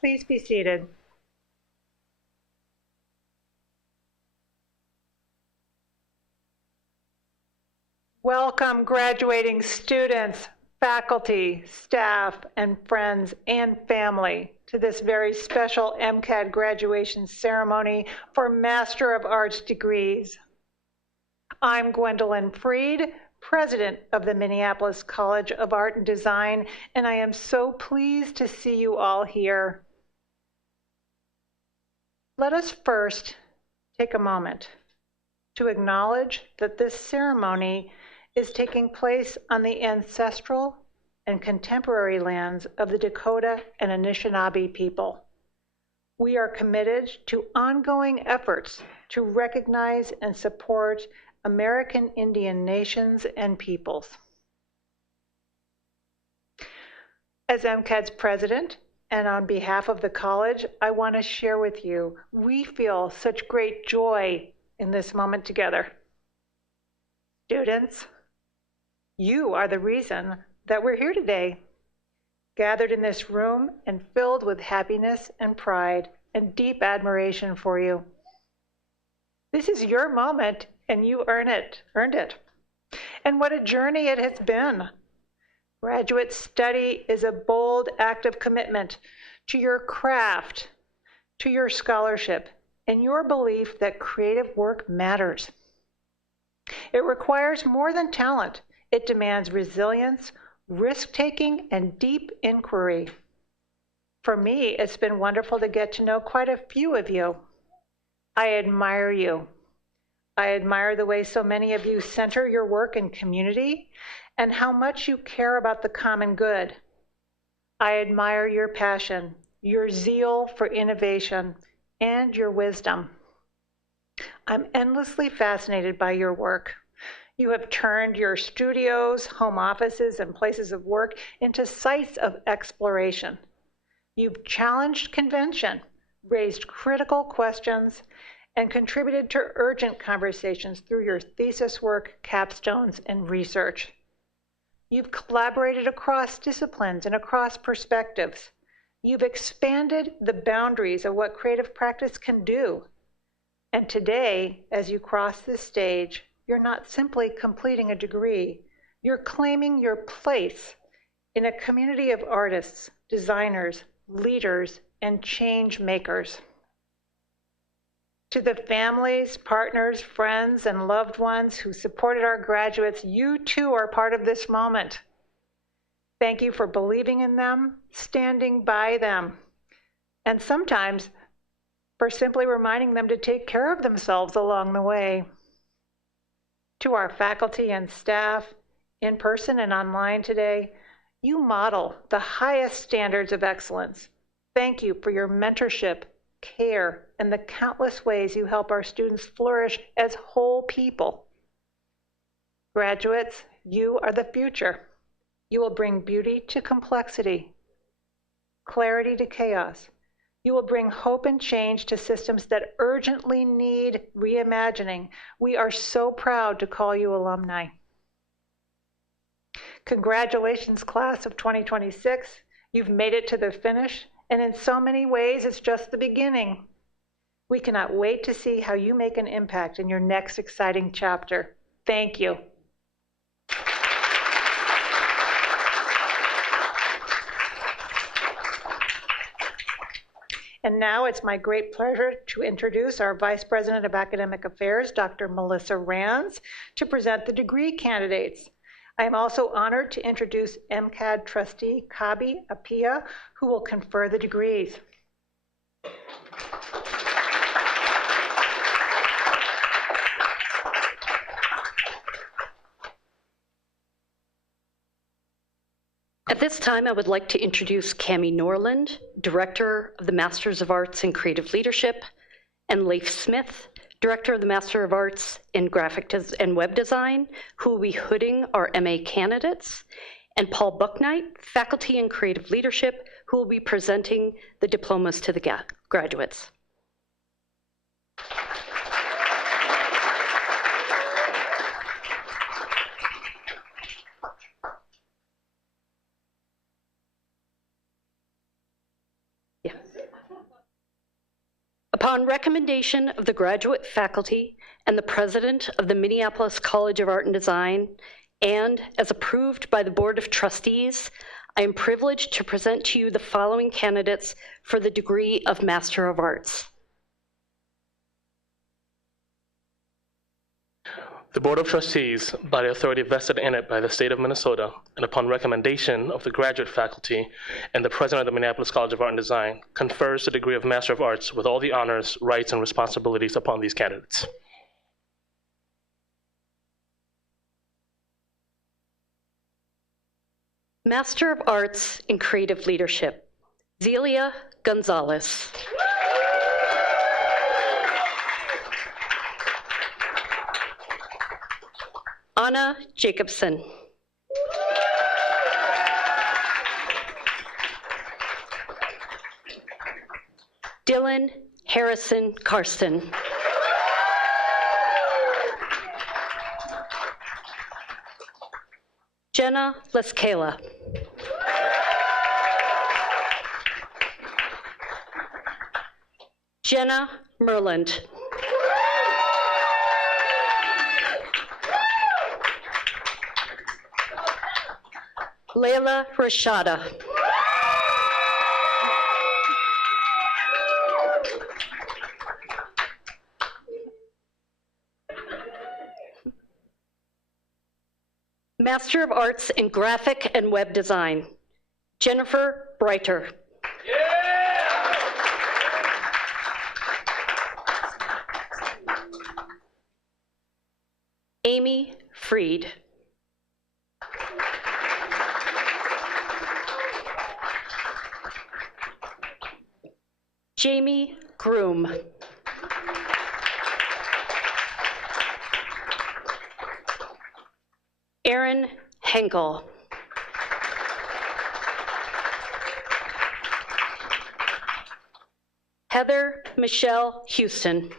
Please be seated. Welcome, graduating students, faculty, staff, and friends and family to this very special MCAD graduation ceremony for Master of Arts degrees. I'm Gwendolyn Freed, President of the Minneapolis College of Art and Design, and I am so pleased to see you all here. Let us first take a moment to acknowledge that this ceremony is taking place on the ancestral and contemporary lands of the Dakota and Anishinaabe people. We are committed to ongoing efforts to recognize and support American Indian nations and peoples. As MCAD's president, and on behalf of the college, I want to share with you, we feel such great joy in this moment together. Students, you are the reason that we're here today, gathered in this room and filled with happiness and pride and deep admiration for you. This is your moment and you earned it. And what a journey it has been. Graduate study is a bold act of commitment to your craft, to your scholarship, and your belief that creative work matters. It requires more than talent. It demands resilience, risk-taking, and deep inquiry. For me, it's been wonderful to get to know quite a few of you. I admire you. I admire the way so many of you center your work in community and how much you care about the common good. I admire your passion, your zeal for innovation, and your wisdom. I'm endlessly fascinated by your work. You have turned your studios, home offices, and places of work into sites of exploration. You've challenged convention, raised critical questions, and contributed to urgent conversations through your thesis work, capstones, and research. You've collaborated across disciplines and across perspectives. You've expanded the boundaries of what creative practice can do. And today, as you cross this stage, you're not simply completing a degree, you're claiming your place in a community of artists, designers, leaders, and change makers. To the families, partners, friends, and loved ones who supported our graduates, you too are part of this moment. Thank you for believing in them, standing by them, and sometimes for simply reminding them to take care of themselves along the way. To our faculty and staff, in person and online today, you model the highest standards of excellence. Thank you for your mentorship, care, and the countless ways you help our students flourish as whole people. Graduates, you are the future. You will bring beauty to complexity, clarity to chaos. You will bring hope and change to systems that urgently need reimagining. We are so proud to call you alumni. Congratulations, class of 2026. You've made it to the finish, and in so many ways, it's just the beginning. We cannot wait to see how you make an impact in your next exciting chapter. Thank you. And now it's my great pleasure to introduce our Vice President of Academic Affairs, Dr. Melissa Rands, to present the degree candidates. I am also honored to introduce MCAD trustee Kabi Apia, who will confer the degrees. At this time, I would like to introduce Cami Norland, Director of the Masters of Arts in Creative Leadership, and Leif Smith, Director of the Master of Arts in Graphic and Web Design, who will be hooding our MA candidates, and Paul Bucknight, Faculty in Creative Leadership, who will be presenting the diplomas to the graduates. Upon recommendation of the graduate faculty and the president of the Minneapolis College of Art and Design, and as approved by the Board of Trustees, I am privileged to present to you the following candidates for the degree of Master of Arts. The Board of Trustees, by the authority vested in it by the state of Minnesota, and upon recommendation of the graduate faculty and the president of the Minneapolis College of Art and Design, confers the degree of Master of Arts with all the honors, rights, and responsibilities upon these candidates. Master of Arts in Creative Leadership, Zelia Gonzalez. Anna Jacobson. Dylan Harrison Karsten. Jenna Leskala. Jenna Merland. Layla Rashada. Master of Arts in Graphic and Web Design, Jennifer Breiter. Amy Freed. Jamie Groom. Aaron Henkel. Heather Michelle Houston.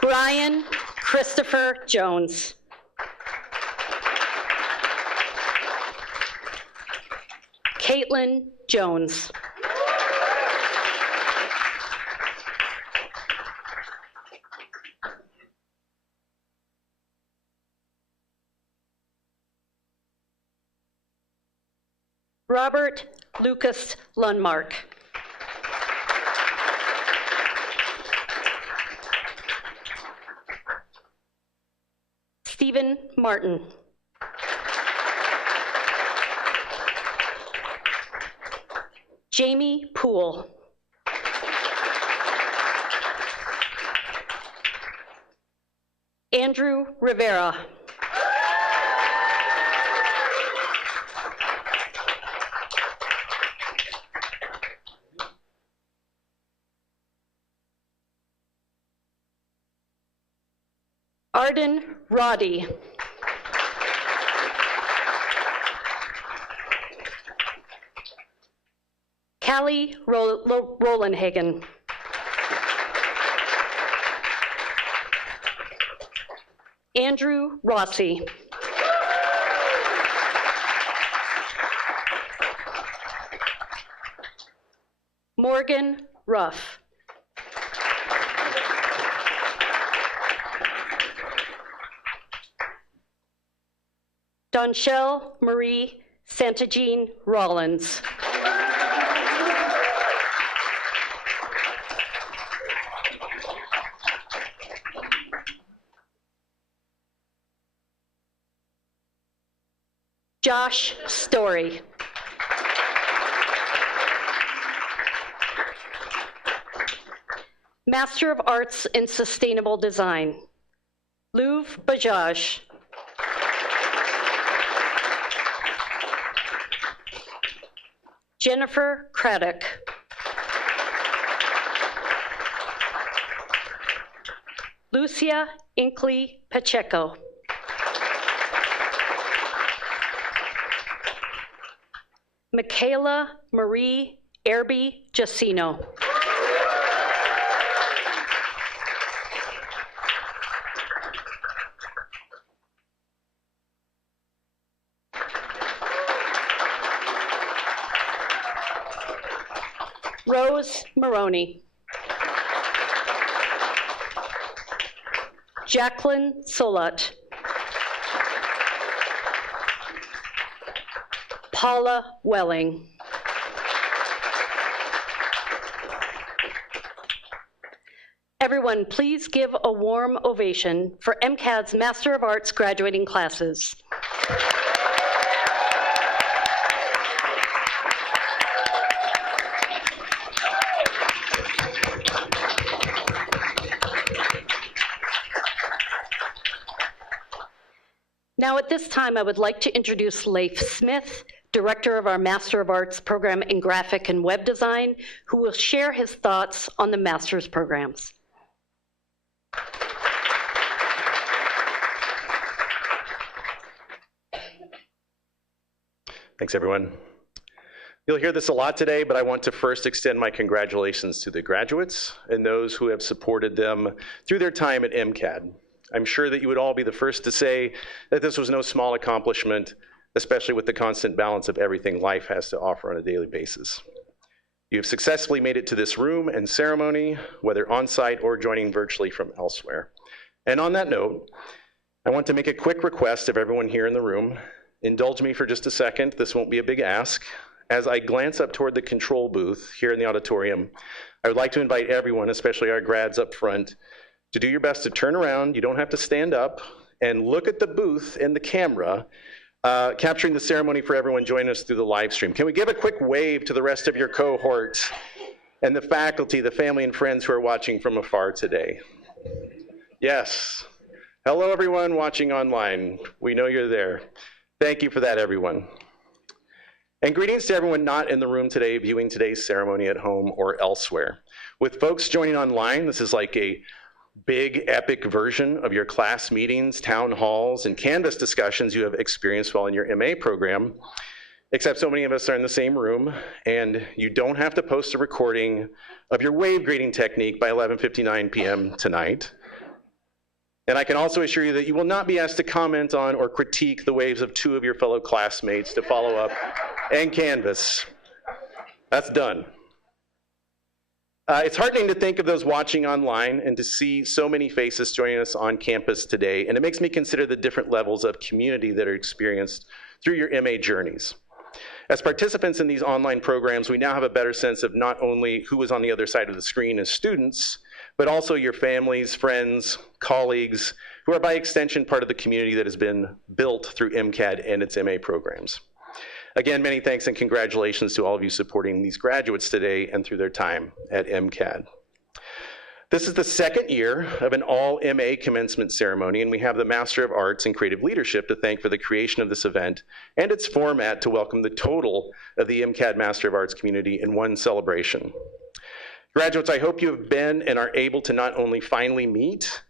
Brian Christopher Jones. Caitlin Jones. Robert Lucas Lundmark. Stephen Martin. Jamie Poole. Andrew Rivera. Arden Roddy. Callie Rolandhagen. Andrew Rossi. Morgan Ruff. Donchelle Marie Santagine Rollins. Josh Story. Master of Arts in Sustainable Design, Luv Bajaj. Jennifer Craddock. Lucia Inkley Pacheco. Michaela Marie Erby Jacino. Rose Maroney. Jacqueline Solat. Paula Welling. Everyone, please give a warm ovation for MCAD's Master of Arts graduating classes. Now at this time, I would like to introduce Leif Smith, Director of our Master of Arts program in Graphic and Web Design, who will share his thoughts on the master's programs. Thanks, everyone. You'll hear this a lot today, but I want to first extend my congratulations to the graduates and those who have supported them through their time at MCAD. I'm sure that you would all be the first to say that this was no small accomplishment, especially with the constant balance of everything life has to offer on a daily basis. You've successfully made it to this room and ceremony, whether on-site or joining virtually from elsewhere. And on that note, I want to make a quick request of everyone here in the room. Indulge me for just a second. This won't be a big ask. As I glance up toward the control booth here in the auditorium, I would like to invite everyone, especially our grads up front, to do your best to turn around. You don't have to stand up, and look at the booth and the camera, capturing the ceremony for everyone joining us through the live stream. Can we give a quick wave to the rest of your cohort and the faculty, the family and friends who are watching from afar today? Yes. Hello, everyone watching online. We know you're there. Thank you for that, everyone. And greetings to everyone not in the room today, viewing today's ceremony at home or elsewhere. With folks joining online, this is like a big, epic version of your class meetings, town halls, and Canvas discussions you have experienced while in your MA program, except so many of us are in the same room, and you don't have to post a recording of your wave greeting technique by 11:59 p.m. tonight. And I can also assure you that you will not be asked to comment on or critique the waves of two of your fellow classmates to follow up and Canvas. That's done. It's heartening to think of those watching online and to see so many faces joining us on campus today, and it makes me consider the different levels of community that are experienced through your MA journeys. As participants in these online programs, we now have a better sense of not only who is on the other side of the screen as students, but also your families, friends, colleagues, who are by extension part of the community that has been built through MCAD and its MA programs. Again, many thanks and congratulations to all of you supporting these graduates today and through their time at MCAD. This is the second year of an all-MA commencement ceremony, and we have the Master of Arts and Creative Leadership to thank for the creation of this event and its format to welcome the total of the MCAD Master of Arts community in one celebration. Graduates, I hope you have been and are able to not only finally meet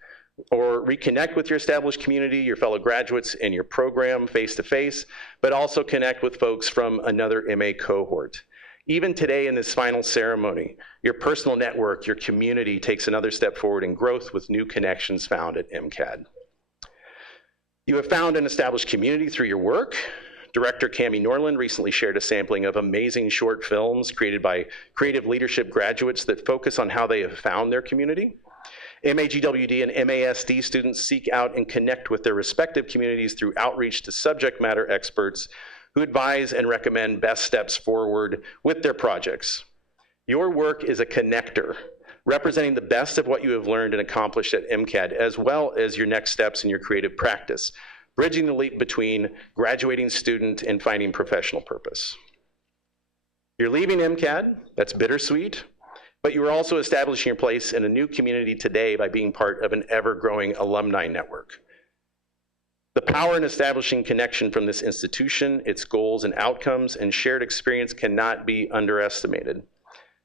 or reconnect with your established community, your fellow graduates in your program face-to-face, but also connect with folks from another MA cohort. Even today in this final ceremony, your personal network, your community takes another step forward in growth with new connections found at MCAD. You have found an established community through your work. Director Cami Norland recently shared a sampling of amazing short films created by creative leadership graduates that focus on how they have found their community. MAGWD and MASD students seek out and connect with their respective communities through outreach to subject matter experts who advise and recommend best steps forward with their projects. Your work is a connector, representing the best of what you have learned and accomplished at MCAD, as well as your next steps in your creative practice, bridging the leap between graduating student and finding professional purpose. You're leaving MCAD, that's bittersweet, But you are also establishing your place in a new community today by being part of an ever-growing alumni network. The power in establishing connection from this institution, its goals and outcomes, and shared experience cannot be underestimated.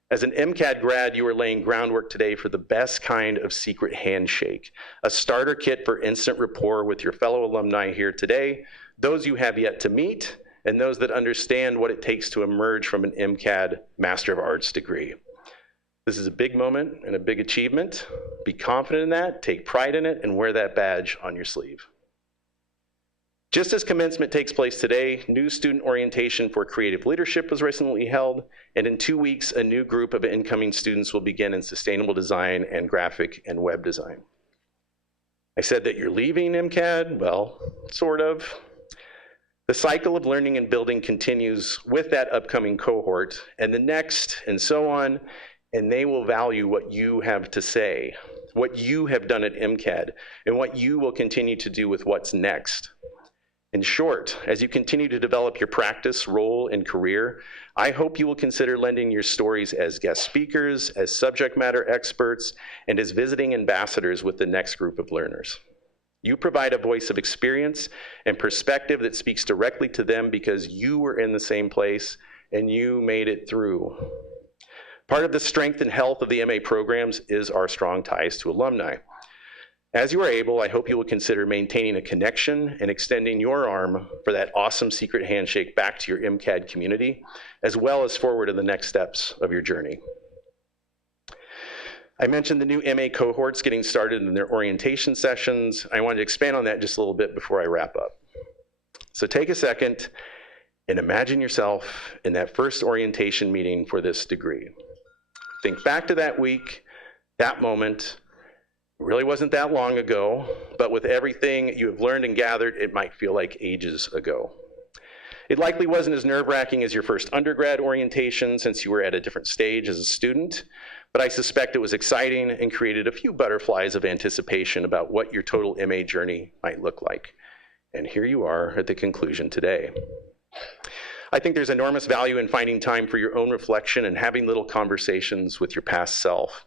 As an MCAD grad, you are laying groundwork today for the best kind of secret handshake, a starter kit for instant rapport with your fellow alumni here today, those you have yet to meet, and those that understand what it takes to emerge from an MCAD Master of Arts degree. This is a big moment and a big achievement. Be confident in that, take pride in it, and wear that badge on your sleeve. Just as commencement takes place today, new student orientation for creative leadership was recently held, and in 2 weeks, a new group of incoming students will begin in sustainable design and graphic and web design. I said that you're leaving MCAD, well, sort of. The cycle of learning and building continues with that upcoming cohort, and the next, and so on, and they will value what you have to say, what you have done at MCAD, and what you will continue to do with what's next. In short, as you continue to develop your practice, role, and career, I hope you will consider lending your stories as guest speakers, as subject matter experts, and as visiting ambassadors with the next group of learners. You provide a voice of experience and perspective that speaks directly to them because you were in the same place and you made it through. Part of the strength and health of the MA programs is our strong ties to alumni. As you are able, I hope you will consider maintaining a connection and extending your arm for that awesome secret handshake back to your MCAD community, as well as forward in the next steps of your journey. I mentioned the new MA cohorts getting started in their orientation sessions. I wanted to expand on that just a little bit before I wrap up. So take a second and imagine yourself in that first orientation meeting for this degree. Think back to that week, that moment. It really wasn't that long ago, but with everything you have learned and gathered, it might feel like ages ago. It likely wasn't as nerve-wracking as your first undergrad orientation since you were at a different stage as a student, but I suspect it was exciting and created a few butterflies of anticipation about what your total MA journey might look like. And here you are at the conclusion today. I think there's enormous value in finding time for your own reflection and having little conversations with your past self.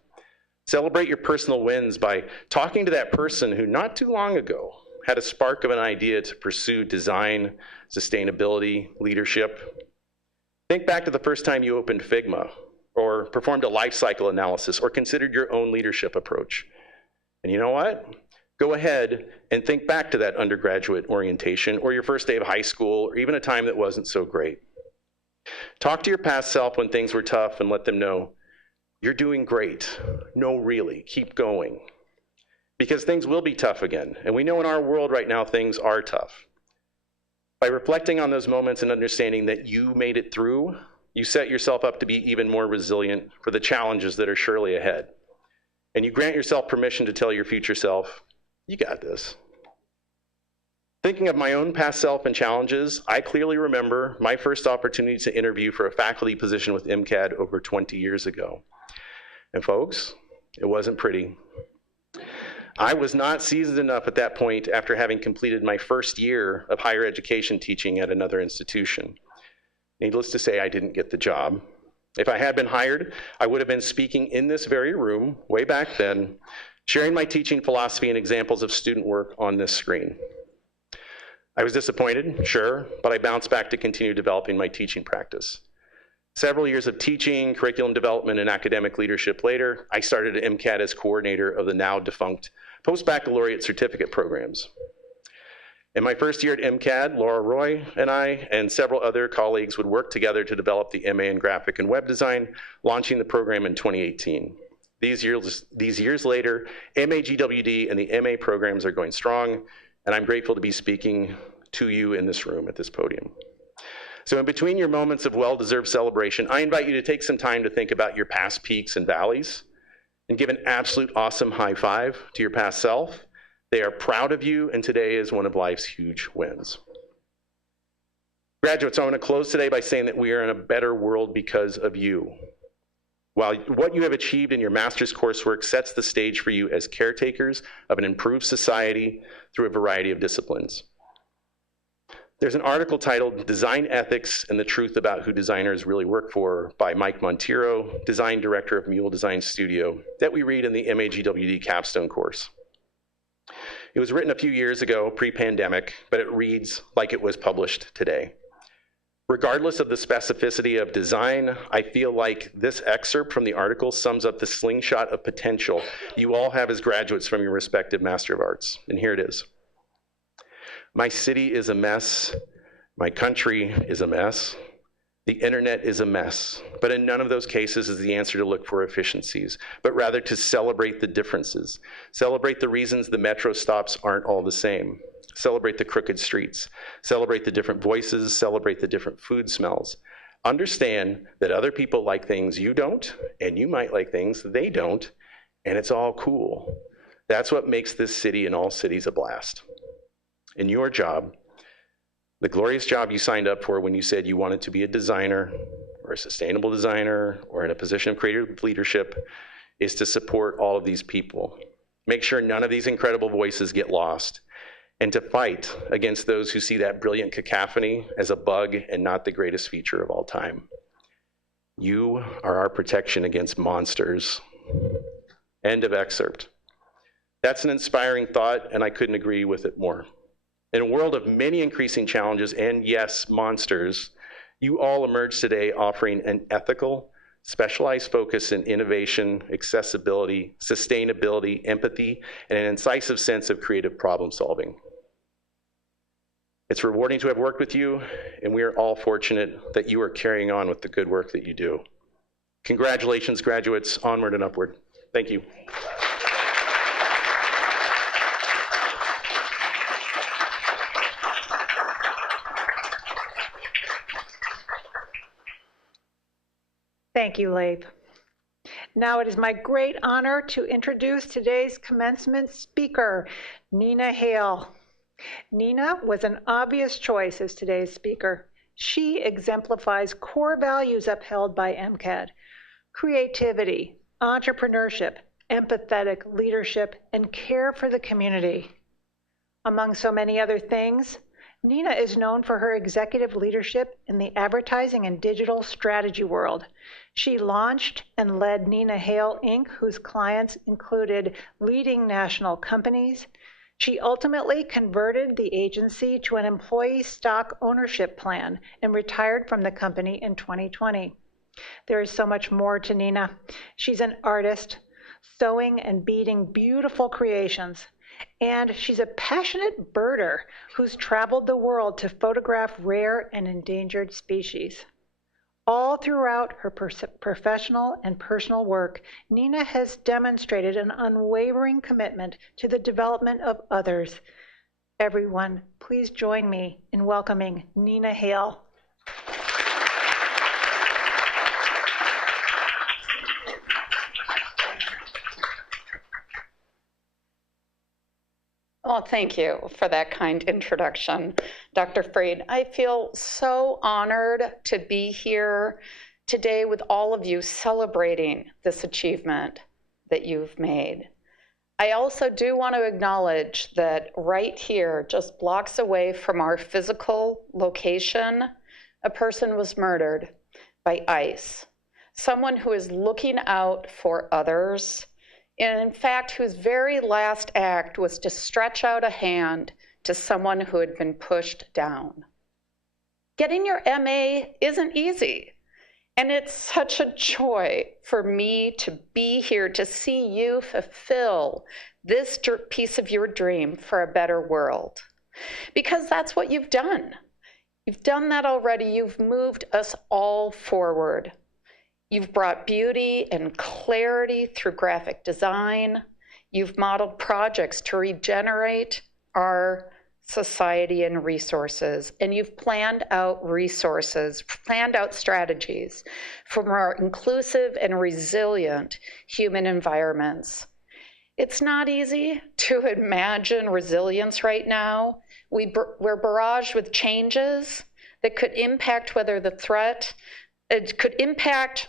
Celebrate your personal wins by talking to that person who not too long ago had a spark of an idea to pursue design, sustainability, leadership. Think back to the first time you opened Figma, or performed a life cycle analysis, or considered your own leadership approach. And you know what? Go ahead and think back to that undergraduate orientation, or your first day of high school, or even a time that wasn't so great. Talk to your past self when things were tough and let them know, you're doing great. No, really, keep going. Because things will be tough again, and we know in our world right now things are tough. By reflecting on those moments and understanding that you made it through, you set yourself up to be even more resilient for the challenges that are surely ahead. And you grant yourself permission to tell your future self, you got this. Thinking of my own past self and challenges, I clearly remember my first opportunity to interview for a faculty position with MCAD over 20 years ago. And folks, it wasn't pretty. I was not seasoned enough at that point after having completed my first year of higher education teaching at another institution. Needless to say, I didn't get the job. If I had been hired, I would have been speaking in this very room way back then, sharing my teaching philosophy and examples of student work on this screen. I was disappointed, sure, but I bounced back to continue developing my teaching practice. Several years of teaching, curriculum development, and academic leadership later, I started at MCAD as coordinator of the now defunct post-baccalaureate certificate programs. In my first year at MCAD, Laura Roy and I and several other colleagues would work together to develop the MA in graphic and web design, launching the program in 2018. These years later, MAGWD and the MA programs are going strong, and I'm grateful to be speaking to you in this room at this podium. So in between your moments of well-deserved celebration, I invite you to take some time to think about your past peaks and valleys and give an absolute awesome high five to your past self. They are proud of you, and today is one of life's huge wins. Graduates, I want to close today by saying that we are in a better world because of you. While what you have achieved in your master's coursework sets the stage for you as caretakers of an improved society through a variety of disciplines. There's an article titled Design Ethics and the Truth About Who Designers Really Work For by Mike Monteiro, Design Director of Mule Design Studio, that we read in the MAGWD capstone course. It was written a few years ago, pre-pandemic, but it reads like it was published today. Regardless of the specificity of design, I feel like this excerpt from the article sums up the slingshot of potential you all have as graduates from your respective Master of Arts. And here it is. My city is a mess. My country is a mess. The internet is a mess. But in none of those cases is the answer to look for efficiencies, but rather to celebrate the differences. Celebrate the reasons the metro stops aren't all the same. Celebrate the crooked streets. Celebrate the different voices. Celebrate the different food smells. Understand that other people like things you don't, and you might like things they don't, and it's all cool. That's what makes this city and all cities a blast. In your job, the glorious job you signed up for when you said you wanted to be a designer or a sustainable designer or in a position of creative leadership, is to support all of these people. Make sure none of these incredible voices get lost, and to fight against those who see that brilliant cacophony as a bug and not the greatest feature of all time. You are our protection against monsters. End of excerpt. That's an inspiring thought, and I couldn't agree with it more. In a world of many increasing challenges and, yes, monsters, you all emerge today offering an ethical, specialized focus in innovation, accessibility, sustainability, empathy, and an incisive sense of creative problem solving. It's rewarding to have worked with you, and we are all fortunate that you are carrying on with the good work that you do. Congratulations, graduates. Onward and upward. Thank you. Thank you, Leif. Now it is my great honor to introduce today's commencement speaker, Nina Hale. Nina was an obvious choice as today's speaker. She exemplifies core values upheld by MCAD: creativity, entrepreneurship, empathetic leadership, and care for the community. Among so many other things, Nina is known for her executive leadership in the advertising and digital strategy world. She launched and led Nina Hale, Inc., whose clients included leading national companies. She ultimately converted the agency to an employee stock ownership plan and retired from the company in 2020. There is so much more to Nina. She's an artist, sewing and beading beautiful creations. And she's a passionate birder who's traveled the world to photograph rare and endangered species. All throughout her professional and personal work, Nina has demonstrated an unwavering commitment to the development of others. Everyone, please join me in welcoming Nina Hale. Well, thank you for that kind introduction, Dr. Freed. I feel so honored to be here today with all of you celebrating this achievement that you've made. I also do want to acknowledge that right here, just blocks away from our physical location, a person was murdered by ICE, someone who is looking out for others, and in fact, whose very last act was to stretch out a hand to someone who had been pushed down. Getting your MA isn't easy, and it's such a joy for me to be here to see you fulfill this piece of your dream for a better world, because that's what you've done. You've done that already. You've moved us all forward. You've brought beauty and clarity through graphic design. You've modeled projects to regenerate our society and resources. And you've planned out resources, planned out strategies for more inclusive and resilient human environments. It's not easy to imagine resilience right now. We're barraged with changes that could impact whether the threat, it could impact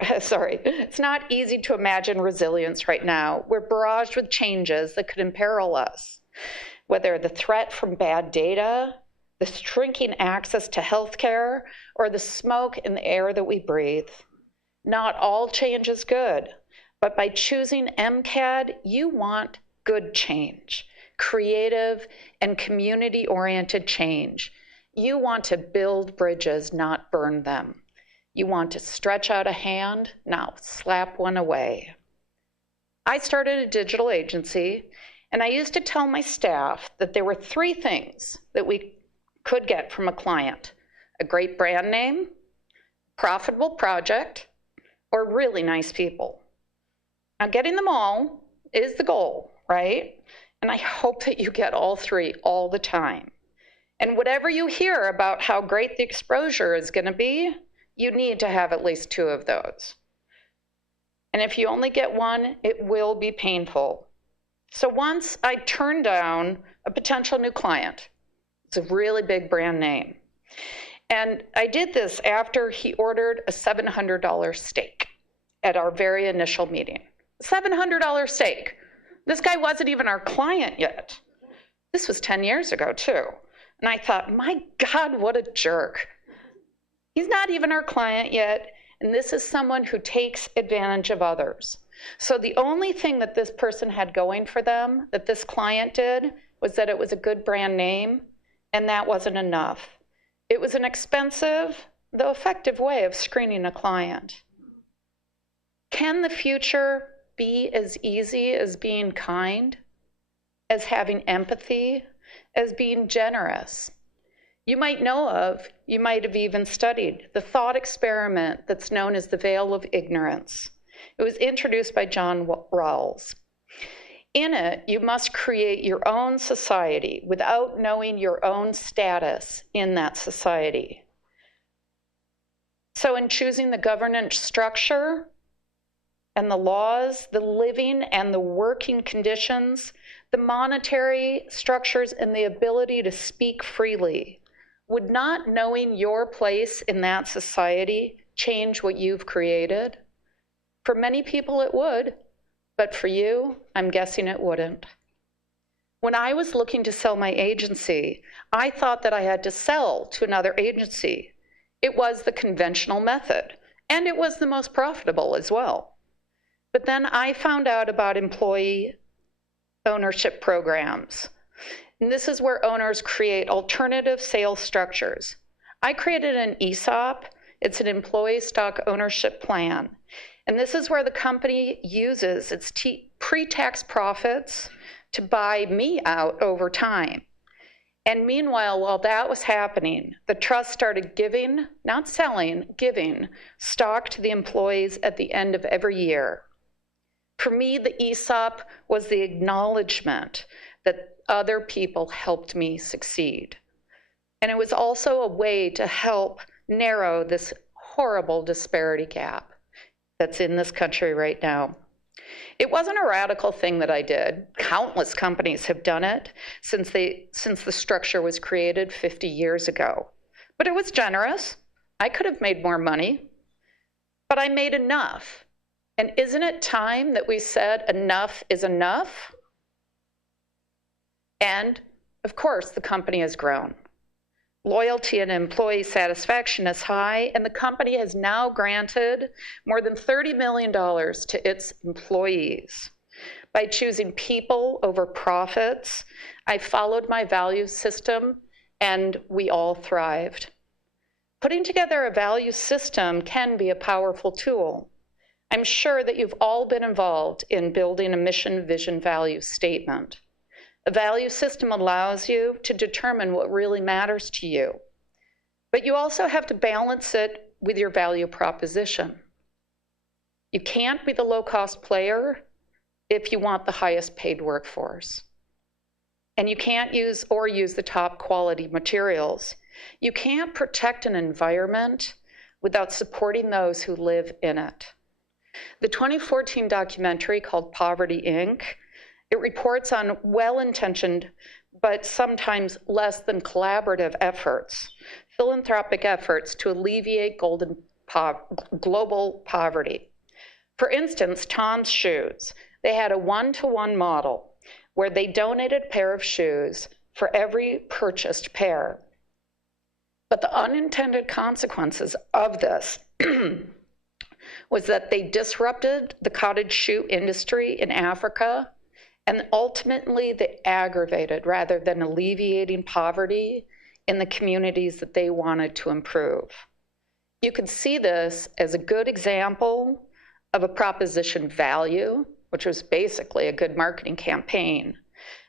it's not easy to imagine resilience right now. We're barraged with changes that could imperil us, whether the threat from bad data, the shrinking access to healthcare, or the smoke in the air that we breathe. Not all change is good, but by choosing MCAD, you want good change, creative and community-oriented change. You want to build bridges, not burn them. You want to stretch out a hand, not slap one away. I started a digital agency, and I used to tell my staff that there were 3 things that we could get from a client: a great brand name, profitable project, or really nice people. Now, getting them all is the goal, right? And I hope that you get all 3 all the time. And whatever you hear about how great the exposure is going to be, you need to have at least 2 of those. And if you only get 1, it will be painful. So once I turned down a potential new client. It's a really big brand name. And I did this after he ordered a $700 steak at our very initial meeting. $700 steak. This guy wasn't even our client yet. This was 10 years ago, too. And I thought, my God, what a jerk. He's not even our client yet, and this is someone who takes advantage of others. So the only thing that this person had going for them, that this client did, was that it was a good brand name, and that wasn't enough. It was an expensive, though effective way of screening a client. Can the future be as easy as being kind, as having empathy, as being generous? You might know of, you might have even studied, the thought experiment that's known as the veil of ignorance. It was introduced by John Rawls. In it, you must create your own society without knowing your own status in that society. So in choosing the governance structure and the laws, the living and the working conditions, the monetary structures and the ability to speak freely, would not knowing your place in that society change what you've created? For many people it would, but for you, I'm guessing it wouldn't. When I was looking to sell my agency, I thought that I had to sell to another agency. It was the conventional method, and it was the most profitable as well. But then I found out about employee ownership programs. And this is where owners create alternative sales structures. I created an ESOP. It's an employee stock ownership plan. And this is where the company uses its pre-tax profits to buy me out over time. And meanwhile, while that was happening, the trust started giving, not selling, giving stock to the employees at the end of every year. For me, the ESOP was the acknowledgement that other people helped me succeed. And it was also a way to help narrow this horrible disparity gap that's in this country right now. It wasn't a radical thing that I did. Countless companies have done it since the structure was created 50 years ago. But it was generous. I could have made more money, but I made enough. And isn't it time that we said enough is enough? And of course, the company has grown. Loyalty and employee satisfaction is high, and the company has now granted more than $30 million to its employees. By choosing people over profits, I followed my value system, and we all thrived. Putting together a value system can be a powerful tool. I'm sure that you've all been involved in building a mission, vision, value statement. A value system allows you to determine what really matters to you, but you also have to balance it with your value proposition. You can't be the low-cost player if you want the highest paid workforce. And you can't use the top quality materials. You can't protect an environment without supporting those who live in it. The 2014 documentary called Poverty, Inc., it reports on well-intentioned, but sometimes less than collaborative efforts, philanthropic efforts to alleviate global poverty. For instance, Tom's Shoes, they had a one-to-one model where they donated a pair of shoes for every purchased pair. But the unintended consequences of this was that they disrupted the cottage shoe industry in Africa, and ultimately they aggravated rather than alleviating poverty in the communities that they wanted to improve. You could see this as a good example of a proposition value, which was basically a good marketing campaign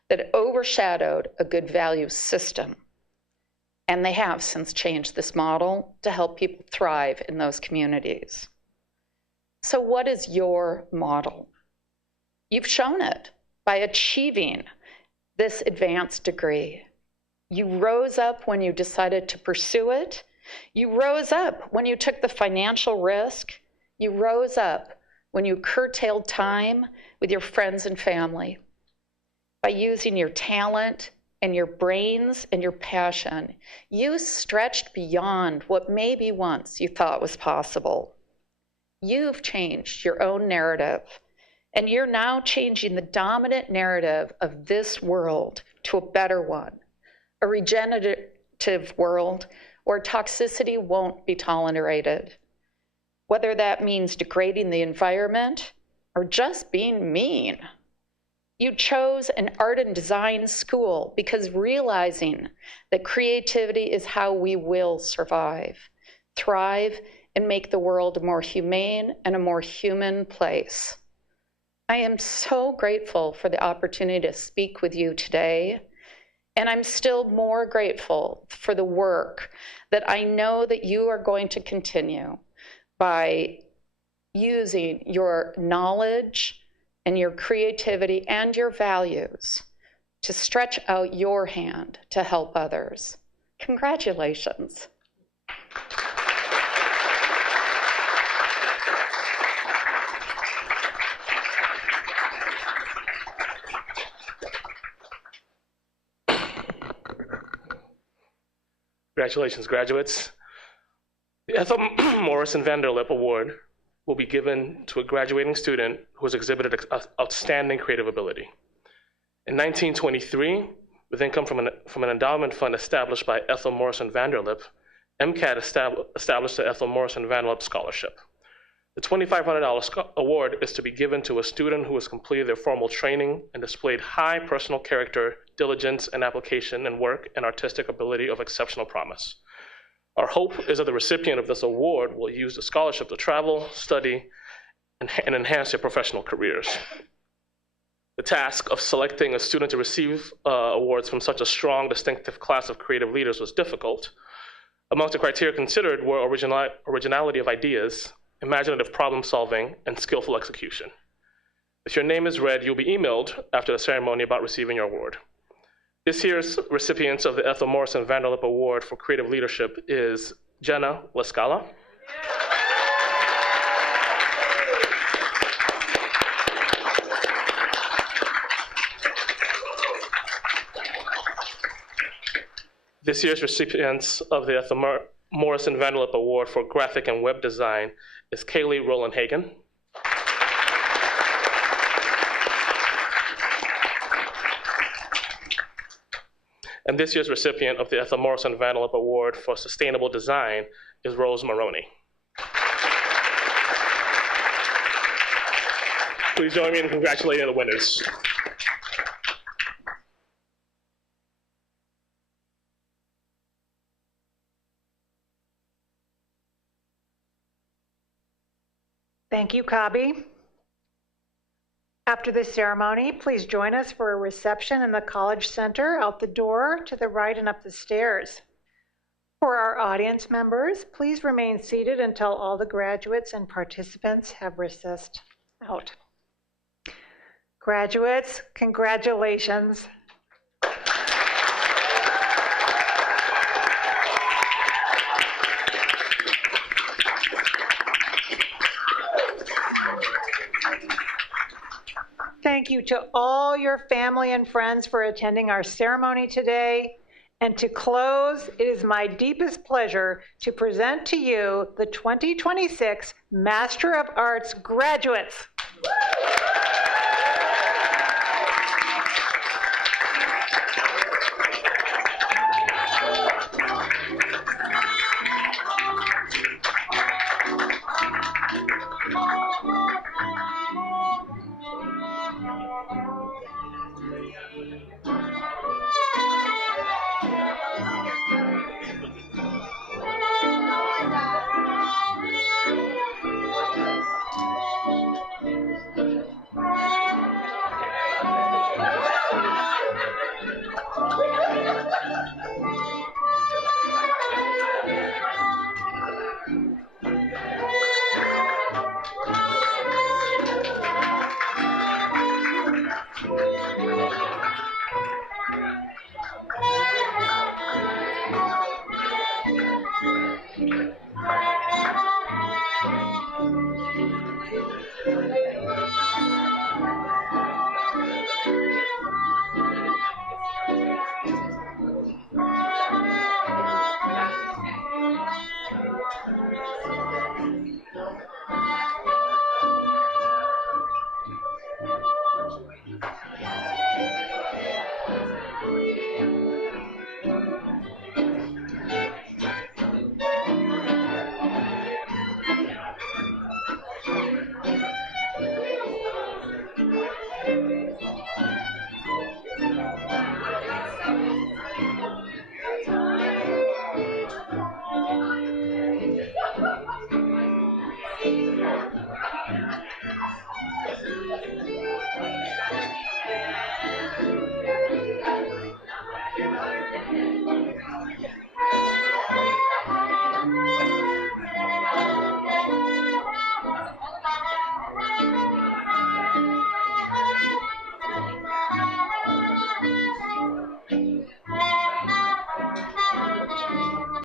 that overshadowed a good value system. And they have since changed this model to help people thrive in those communities. So what is your model? You've shown it by achieving this advanced degree. You rose up when you decided to pursue it. You rose up when you took the financial risk. You rose up when you curtailed time with your friends and family. By using your talent and your brains and your passion, you stretched beyond what maybe once you thought was possible. You've changed your own narrative, and you're now changing the dominant narrative of this world to a better one, a regenerative world where toxicity won't be tolerated, whether that means degrading the environment or just being mean. You chose an art and design school because realizing that creativity is how we will survive, thrive, and make the world a more humane and a more human place. I am so grateful for the opportunity to speak with you today, and I'm still more grateful for the work that I know that you are going to continue by using your knowledge and your creativity and your values to stretch out your hand to help others. Congratulations. Congratulations, graduates. The Ethel Morrison Vanderlip Award will be given to a graduating student who has exhibited outstanding creative ability. In 1923, with income from an endowment fund established by Ethel Morrison Vanderlip, MCAD established the Ethel Morrison Vanderlip Scholarship. The $2,500 award is to be given to a student who has completed their formal training and displayed high personal character, diligence, and application in work and artistic ability of exceptional promise. Our hope is that the recipient of this award will use the scholarship to travel, study, and enhance their professional careers. The task of selecting a student to receive awards from such a strong, distinctive class of creative leaders was difficult. Amongst the criteria considered were originality of ideas, imaginative problem solving, and skillful execution. If your name is read, you'll be emailed after the ceremony about receiving your award. This year's recipients of the Ethel Morrison Vanderlip Award for Creative Leadership is Jenna Lascala, this year's recipients of the Ethel Morrison Vanderlip Award for Graphic and Web Design is Kaylee Rowland Hagan. And this year's recipient of the Ethel Morrison Vanderlip Award for Sustainable Design is Rose Maroney. Please join me in congratulating the winners. Thank you, Kabi. After this ceremony, please join us for a reception in the College Center out the door to the right and up the stairs. For our audience members, please remain seated until all the graduates and participants have recessed out. Graduates, congratulations. Thank you to all your family and friends for attending our ceremony today. And to close, it is my deepest pleasure to present to you the 2026 Master of Arts graduates.